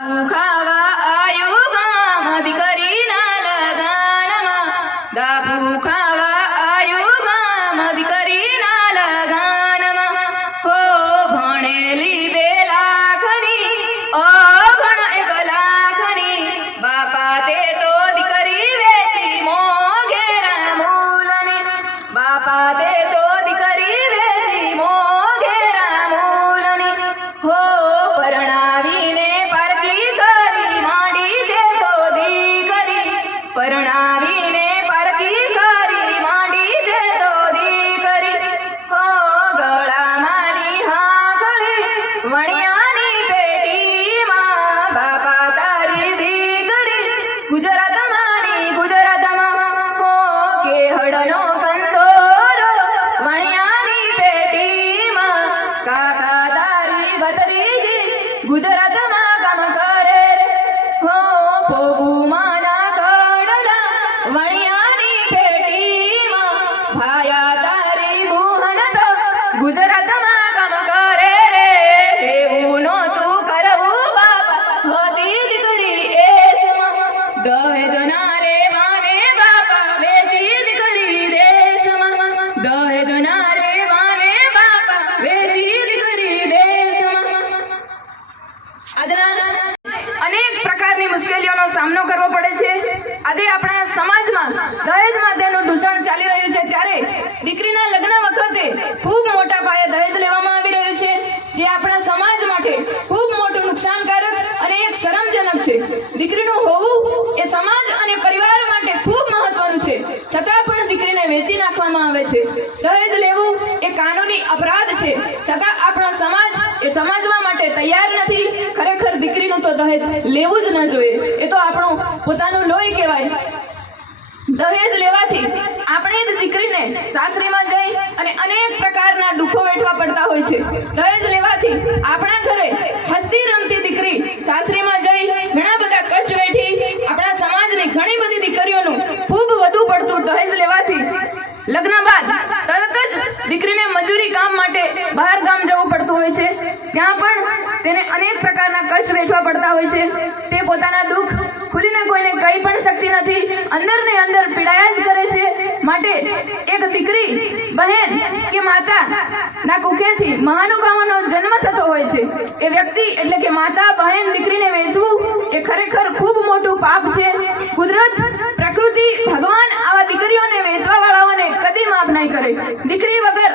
Uh, ਮਹੀਨੇ ਪਰ ਕੀ અનેક પ્રકારની મુશ્કેલીઓનો સામનો કરવો પડે છે. આજે આપણા સમાજમાં દહેજ માટેનું દૂષણ ચાલી રહ્યું છે ત્યારે દીકરીના લગ્ન વખતે ખૂબ મોટા પાયે દહેજ લેવામાં આવી રહ્યું છે. જે આપણા સમાજ માટે ખૂબ મોટું નુકસાનકારક અને એક શરમજનક છે. દીકરીનું હોવું એ સમાજ અને પરિવાર માટે ખૂબ મહત્વનું છે. છતાં પણ દીકરીને વેચી નાખવામાં આવે છે. દહેજ લેવું એ કાનૂની અપરાધ છે. છતાં આપણો સમાજ એ સમાજમાં માટે તૈયાર નથી. ખરેખર દહેજ લેવું જ ન જોઈએ. એ તો આપણું પોતાનું લોહી કહેવાય. દહેજ લેવાથી આપણે જ દીકરીને સાસરીમાં જઈ અને અનેક પ્રકારના દુઃખો વેઠવા પડતા હોય છે. દહેજ લેવાથી આપણા ઘરે હસતી રમતી દીકરી સાસરીમાં જઈ ઘણા બધા કષ્ટ વેઠી આપણા સમાજની ઘણી બધી દીકરીઓનું ખૂબ વધુ પડતું દહેજ લેવાથી લગ્ન બાદ તરત જ દીકરીને મજૂરી કામ માટે બહાર ગામ જવું પડતું હોય છે. ત્યાં પણ તેને અનેક પ્રકારના કષ્ટ વેઠવા પડતા હોય છે. તે પોતાના દુઃખ ખુલીને કોઈને કહી પણ શકતી નથી. અંદર ને અંદર પીડાયા જ કરે છે. માટે એક દીકરી, બહેન કે માતા ના કુખેથી મહાનુભાવોનો જન્મ થતો હોય છે. એ વ્યક્તિ એટલે કે માતા, બહેન દીકરીને વેચવું એ ખરેખર ખૂબ મોટું પાપ છે. કુદરત, પ્રકૃતિ, ભગવાન આવા દીકરીઓને વેચવા વાળાઓને કદી નહીં કરે. દીકરી વગર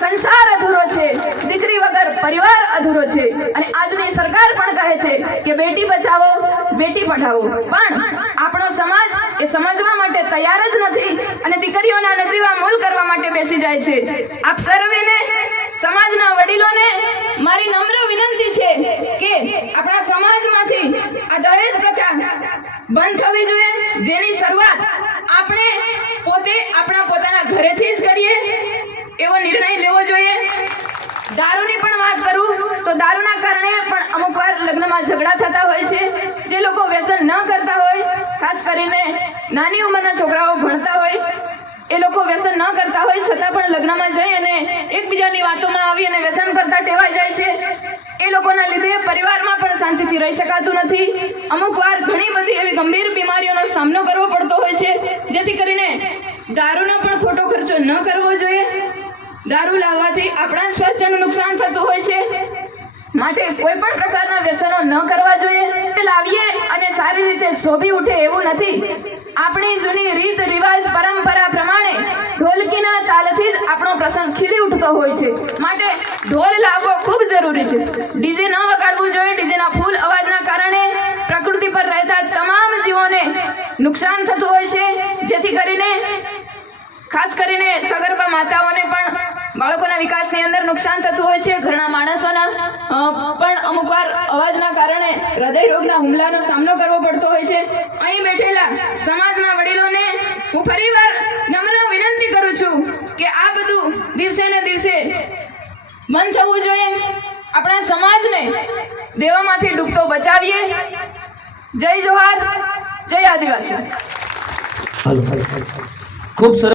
સંસાર અધૂરો છે. દીકરી વગર પરિવાર અધૂરો છે. અને આજની સરકાર પણ કહે છે કે બેટી બચાવો, બેટી પઢાવો. પણ આપણો સમાજ એ સમજવા માટે તૈયાર જ નથી અને દીકરીઓના નજીવા મૂલ કરવા માટે બેસી જાય છે. આપ સર્વેને, સમાજના વડીલોને મારી નમ્ર વિનંતી છે કે આપણા સમાજમાંથી આ દહેજ પ્રથા બંધ થવી જોઈએ. જેની શરૂઆત આપણે તો દારૂના કારણે પણ અમુક વાર લગ્નમાં ઝઘડા થતા હોય છે, જે લોકો વ્યસન ન કરતા હોય, ખાસ કરીને નાની ઉંમરના છોકરાઓ ભણતા હોય, એ લોકો વ્યસન ન કરતા હોય, છતાં પણ લગ્નમાં જઈ અને એકબીજાની વાતોમાં આવી અને વ્યસન કરતા ટેવાઈ જાય છે. એ લોકોના લીધે પરિવારમાં પણ શાંતિથી રહી શકાતું નથી. અમુક વાર ઘણી બધી એવી ગંભીર બીમારીઓનો સામનો કરવો પડતો હોય છે, જેથી કરીને દારૂનો પણ ખોટો ખર્ચો ન કરવો જોઈએ. દારૂ લાવવાથી આપણા સ્વાસ્થ્યનું નુકસાન થતું હોય છે. માટે કોઈ પણ પ્રકારના વ્યસનો ન કરવા જોઈએ. લાવીએ અને સારી રીતે શોભી ઉઠે એવું નથી. આપણી જૂની રીત, રિવાજ, પરંપરા પ્રમાણે ઢોલકીના તાલથી જ આપણો પ્રસંગ ખીલી ઉઠતો હોય છે. માટે ઢોલ લાવવો ખૂબ જરૂરી છે. ડીજે ન વગાડવું જોઈએ. ડીજેના ફૂલ અવાજના કારણે પ્રકૃતિ પર રહેતા તમામ જીવોને નુકસાન થતું હોય છે. જેથી કરીને ખાસ કરીને સગર્ભા માતાઓને પણ બાળકોના વિકાસની અંદર નુકસાન થતું હોય છે, ઘરના માણસોના. પણ અમુક વાર અવાજના કારણે હૃદય રોગના હુમલાનો સામનો કરવો પડતો હોય છે. અહીં બેઠેલા સમાજના વડીલોને હું ફરીવાર નમ્ર વિનંતી કરું છું કે આ બધું દિવસે ને દિવસે બંધ થવું જોઈએ. આપણા સમાજને દેવામાંથી ડૂબતો બચાવીએ. જય જોહાર, જય આદિવાસી. ખૂબ સરસ